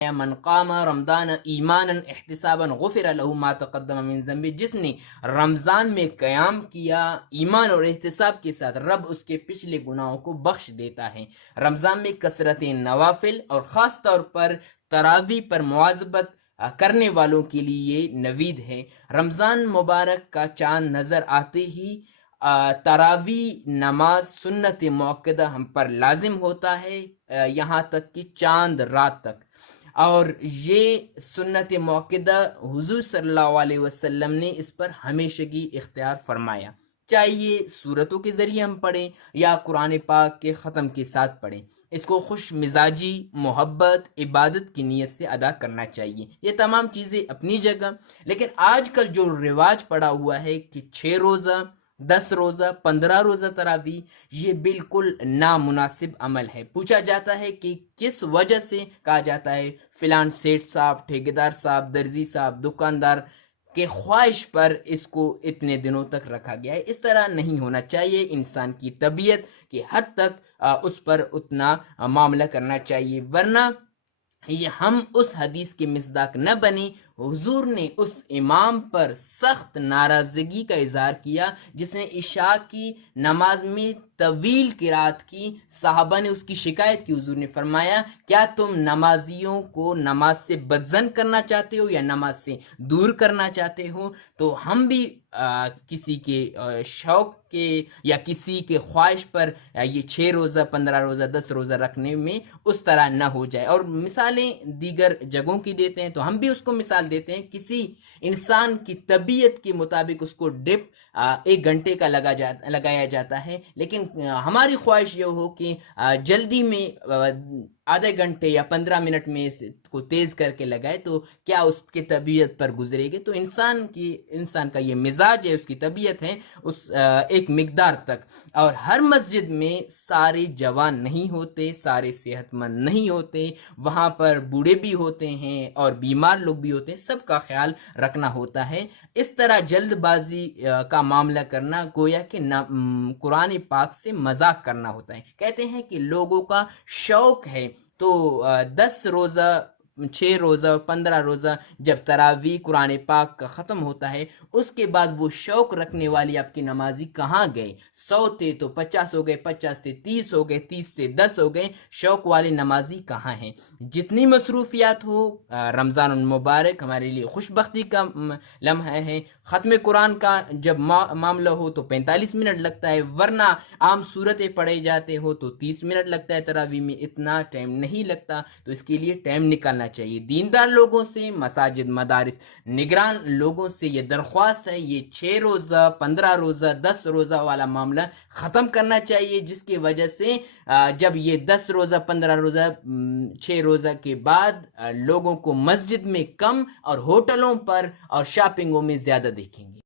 من قام رمضان ایمانا احتسابا غفر له ما تقدم من ذنبه، جس نے رمضان میں قیام کیا ایمان اور احتساب کے ساتھ، رب اس کے پچھلے گناہوں کو بخش دیتا ہے۔ رمضان میں کثرت نوافل اور خاص طور پر تراویح پر مواظبت کرنے والوں کے لیے یہ نوید ہے۔ رمضان مبارک کا چاند نظر آتے ہی تراویح نماز سنت موقدہ ہم پر لازم ہوتا ہے، یہاں تک کہ چاند رات تک، اور یہ سنت موقدہ حضور صلی اللہ علیہ وسلم نے اس پر ہمیشگی اختیار فرمایا، چاہے یہ صورتوں کے ذریعے ہم پڑھیں یا قرآن پاک کے ختم کے ساتھ پڑھیں، اس کو خوش مزاجی، محبت، عبادت کی نیت سے ادا کرنا چاہیے۔ یہ تمام چیزیں اپنی جگہ، لیکن آج کل جو رواج پڑا ہوا ہے کہ 6 روزہ، 10 روزہ، 15 روزہ تراویح، یہ بالکل نامناسب عمل ہے۔ پوچھا جاتا ہے کہ کس وجہ سے، کہا جاتا ہے فلان سیٹ صاحب، ٹھیکیدار صاحب، درزی صاحب، دکاندار کے خواہش پر اس کو اتنے دنوں تک رکھا گیا ہے۔ اس طرح نہیں ہونا چاہیے، انسان کی طبیعت کی حد تک اس پر اتنا معاملہ کرنا چاہیے، ورنہ یہ ہم اس حدیث کے مصداق نہ بنیں۔ حضور نے اس امام پر سخت ناراضگی کا اظہار کیا جس نے عشاء کی نماز میں طویل قرات کی۔ صحابہ نے اس کی شکایت کی، حضور نے فرمایا کیا تم نمازیوں کو نماز سے بدظن کرنا چاہتے ہو یا نماز سے دور کرنا چاہتے ہو؟ تو ہم بھی کسی کے شوق کے یا کسی کے خواہش پر یہ 6 روزہ، 15 روزہ، 10 روزہ رکھنے میں اس طرح نہ ہو جائے۔ اور مثالیں دیگر جگہوں کی دیتے ہیں تو ہم بھی اس کو مثال دیتے ہیں، کسی انسان کی طبیعت کے مطابق اس کو ڈپ 1 گھنٹے کا لگایا جاتا ہے، لیکن ہماری خواہش یہ ہو کہ جلدی میں آدھے گھنٹے یا 15 منٹ میں اس کو تیز کر کے لگائے، تو کیا اس کے طبیعت پر گزرے گی؟ تو انسان کا یہ مزاج ہے، اس کی طبیعت ہے اس ایک مقدار تک، اور ہر مسجد میں سارے جوان نہیں ہوتے، سارے صحت مند نہیں ہوتے، وہاں پر بوڑھے بھی ہوتے ہیں اور بیمار لوگ بھی ہوتے ہیں، سب کا خیال رکھنا ہوتا ہے۔ اس طرح جلد بازی کا معاملہ کرنا گویا کہ قرآن پاک سے مذاق کرنا ہوتا ہے۔ کہتے ہیں کہ لوگوں کا شوق ہے تو 10 روزہ، 6 روزہ، 15 روزہ جب تراویح قرآن پاک کا ختم ہوتا ہے، اس کے بعد وہ شوق رکھنے والی آپ کی نمازی کہاں گئے؟ 100 تھے تو 50 ہو گئے، 50 تھے 30 ہو گئے، 30 سے 10 ہو گئے، شوق والے نمازی کہاں ہیں؟ جتنی مصروفیات ہو، رمضان المبارک ہمارے لیے خوش بختی کا لمحہ ہے۔ ختم قرآن کا جب معاملہ ہو تو 45 منٹ لگتا ہے، ورنہ عام صورتیں پڑھے جاتے ہو تو 30 منٹ لگتا ہے، تراویح میں اتنا ٹائم نہیں لگتا، تو اس کے لیے ٹائم نکالنا چاہیے۔ دیندار لوگوں سے، مساجد، مدارس، نگران لوگوں سے یہ درخواست ہے، یہ 6 روزہ، 15 روزہ، 10 روزہ والا معاملہ ختم کرنا چاہیے، جس کی وجہ سے جب یہ 10 روزہ، 15 روزہ، 6 روزہ کے بعد لوگوں کو مسجد میں کم اور ہوٹلوں پر اور شاپنگوں میں زیادہ دیکھیں گے۔